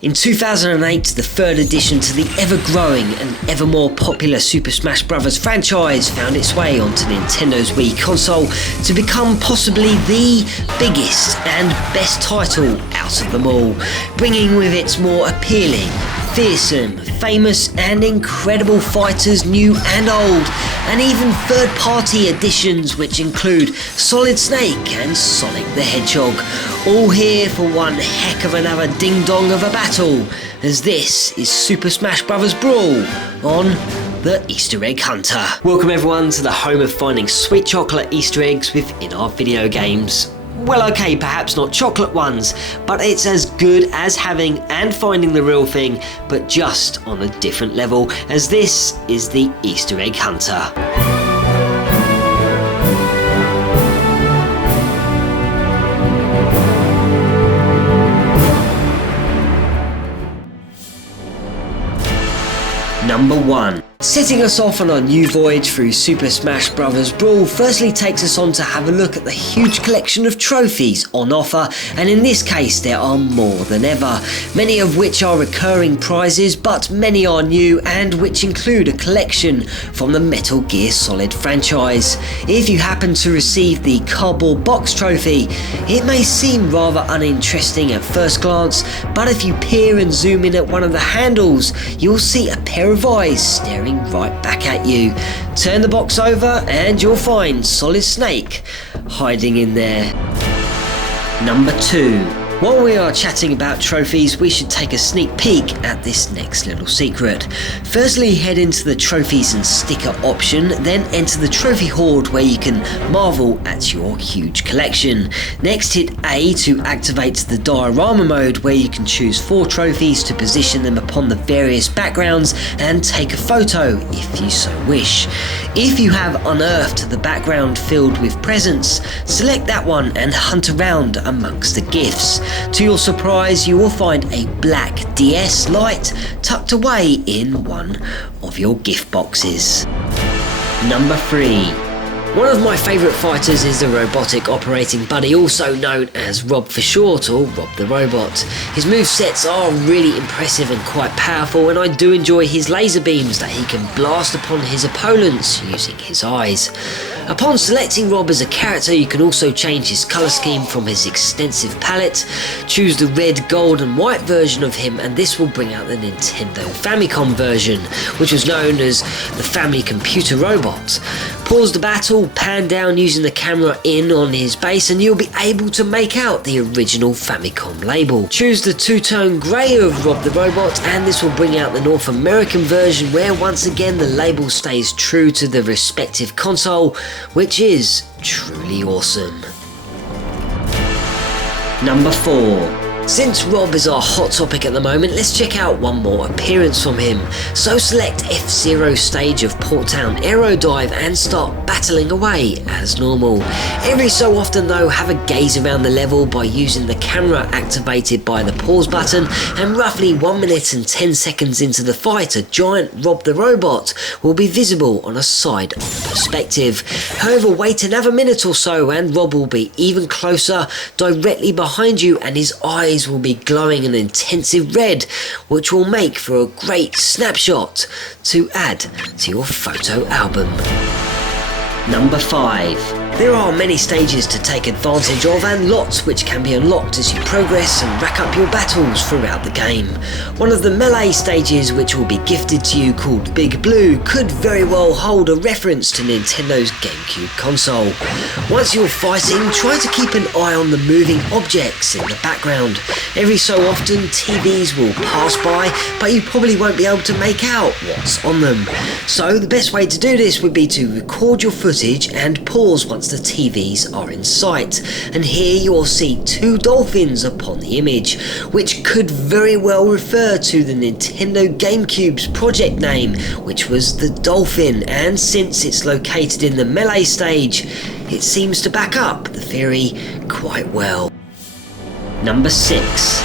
In 2008, the third addition to the ever-growing and ever more popular Super Smash Bros. Franchise found its way onto Nintendo's Wii console to become possibly the biggest and best title out of them all, bringing with its more appealing, fearsome, famous and incredible fighters new and old, and even third-party additions which include Solid Snake and Sonic the Hedgehog, all here for one heck of another ding-dong of a battle, as this is Super Smash Bros. Brawl on the Easter Egg Hunter. Welcome everyone to the home of finding sweet chocolate Easter eggs within our video games. Well, okay, perhaps not chocolate ones, but it's as good as having and finding the real thing, but just on a different level, as this is the Easter Egg Hunter. Number 1. Setting us off on our new voyage through Super Smash Bros. Brawl firstly takes us on to have a look at the huge collection of trophies on offer, and in this case there are more than ever, many of which are recurring prizes, but many are new and which include a collection from the Metal Gear Solid franchise. If you happen to receive the cardboard box trophy, it may seem rather uninteresting at first glance, but if you peer and zoom in at one of the handles, you'll see a pair of eyes staring right back at you. Turn the box over and you'll find Solid Snake hiding in there. Number 2. While we are chatting about trophies, we should take a sneak peek at this next little secret. Firstly, head into the trophies and sticker option, then enter the trophy hoard where you can marvel at your huge collection. Next, hit A to activate the diorama mode where you can choose 4 trophies to position them upon the various backgrounds and take a photo if you so wish. If you have unearthed the background filled with presents, select that one and hunt around amongst the gifts. To your surprise, you will find a black DS Lite tucked away in one of your gift boxes. Number 3. One of my favourite fighters is the robotic operating buddy, also known as Rob for short, or Rob the Robot. His movesets are really impressive and quite powerful, and I do enjoy his laser beams that he can blast upon his opponents using his eyes. Upon selecting Rob as a character, you can also change his colour scheme from his extensive palette. Choose the red, gold and white version of him, and this will bring out the Nintendo Famicom version, which was known as the Family Computer Robot. Pause the battle, pan down using the camera in on his base, and you'll be able to make out the original Famicom label. Choose the two-tone grey of Rob the Robot, and this will bring out the North American version, where once again the label stays true to the respective console, which is truly awesome. Number 4. Since Rob is our hot topic at the moment, let's check out one more appearance from him. So select F-Zero stage of Port Town Aero Dive and start battling away as normal. Every so often though, have a gaze around the level by using the camera activated by the pause button, and roughly 1 minute and 10 seconds into the fight, a giant Rob the Robot will be visible on a side-on perspective. However, wait another minute or so and Rob will be even closer, directly behind you, and his eyes will be glowing an intensive red, which will make for a great snapshot to add to your photo album. Number 5. There are many stages to take advantage of, and lots which can be unlocked as you progress and rack up your battles throughout the game. One of the melee stages which will be gifted to you, called Big Blue, could very well hold a reference to Nintendo's GameCube console. Once you're fighting, try to keep an eye on the moving objects in the background. Every so often TVs will pass by, but you probably won't be able to make out what's on them. So the best way to do this would be to record your footage and pause once the TVs are in sight, and here you will see 2 dolphins upon the image, which could very well refer to the Nintendo GameCube's project name, which was the Dolphin, and since it's located in the melee stage, it seems to back up the theory quite well. Number 6.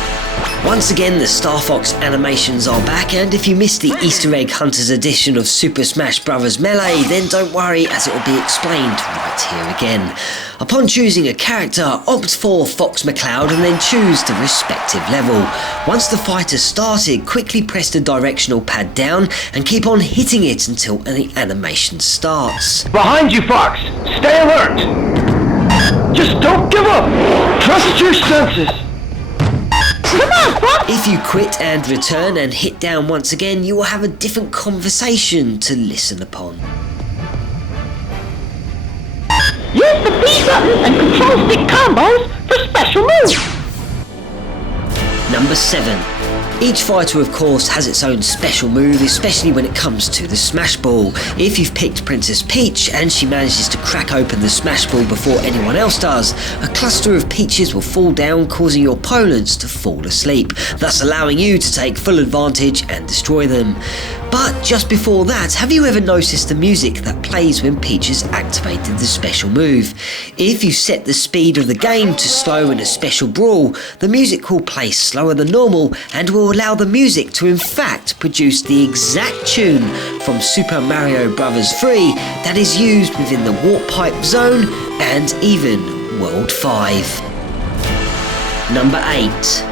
Once again, the Star Fox animations are back, and if you missed the Easter Egg Hunters edition of Super Smash Bros. Melee, then don't worry, as it will be explained right here again. Upon choosing a character, opt for Fox McCloud and then choose the respective level. Once the fight has started, quickly press the directional pad down and keep on hitting it until the animation starts. Behind you, Fox! Stay alert! Just don't give up! Trust your senses! Come on, Fox! If you quit and return and hit down once again, you will have a different conversation to listen upon. Use the B button and control stick combos for special moves. Number 7. Each fighter of course has its own special move, especially when it comes to the Smash Ball. If you've picked Princess Peach and she manages to crack open the Smash Ball before anyone else does, a cluster of peaches will fall down, causing your opponents to fall asleep, thus allowing you to take full advantage and destroy them. But just before that, have you ever noticed the music that plays when Peach has activated the special move? If you set the speed of the game to slow in a special brawl, the music will play slower than normal and will allow the music to in fact produce the exact tune from Super Mario Bros. 3 that is used within the Warp Pipe Zone and even World 5. Number 8.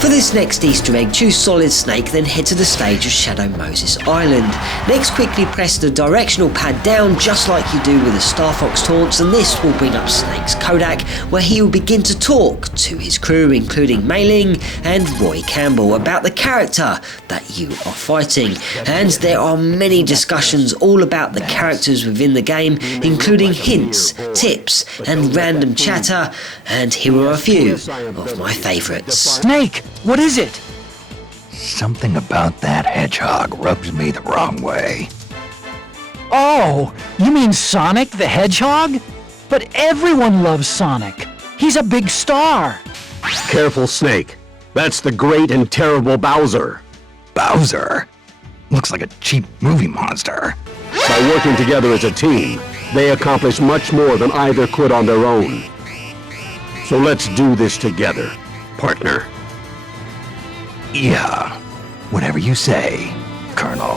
For this next Easter egg, choose Solid Snake, then head to the stage of Shadow Moses Island. Next, quickly press the directional pad down just like you do with the Star Fox taunts, and this will bring up Snake's Kodak, where he will begin to talk to his crew, including Mei Ling and Roy Campbell, about the character that you are fighting. And there are many discussions all about the characters within the game, including hints, tips, and random chatter, and here are a few of my favourites. Snake! What is it? Something about that hedgehog rubs me the wrong way. Oh, you mean Sonic the Hedgehog? But everyone loves Sonic. He's a big star. Careful, Snake. That's the great and terrible Bowser. Bowser? Looks like a cheap movie monster. By working together as a team, they accomplish much more than either could on their own. So let's do this together, partner. Yeah, whatever you say, Colonel.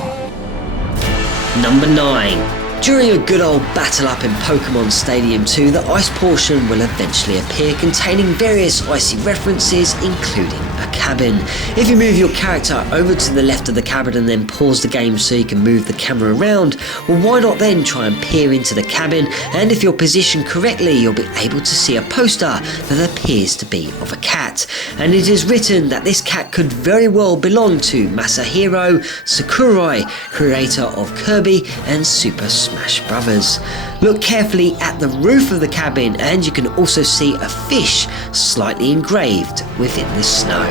Number 9. During a good old battle up in Pokemon Stadium 2, the ice portion will eventually appear, containing various icy references, including a cabin. If you move your character over to the left of the cabin and then pause the game so you can move the camera around, well, why not then try and peer into the cabin, and if you're positioned correctly, you'll be able to see a poster that appears to be of a cat. And it is written that this cat could very well belong to Masahiro Sakurai, creator of Kirby and Super Smash Bros. Look carefully at the roof of the cabin and you can also see a fish slightly engraved within the snow.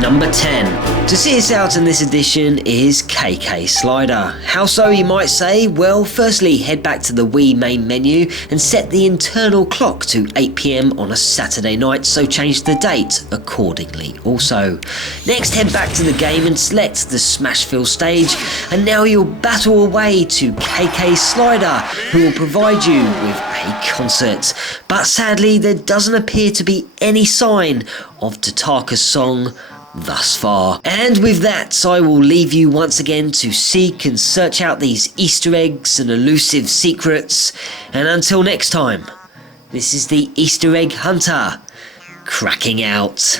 Number 10. To see us out in this edition is KK Slider. How so, you might say? Well, firstly, head back to the Wii main menu and set the internal clock to 8 PM on a Saturday night, so change the date accordingly also. Next, head back to the game and select the Smashville stage, and now you'll battle away to KK Slider, who will provide you with a concert. But sadly, there doesn't appear to be any sign of Tataka's song thus far. And with that, I will leave you once again to seek and search out these Easter eggs and elusive secrets. And until next time, this is the Easter Egg Hunter, cracking out.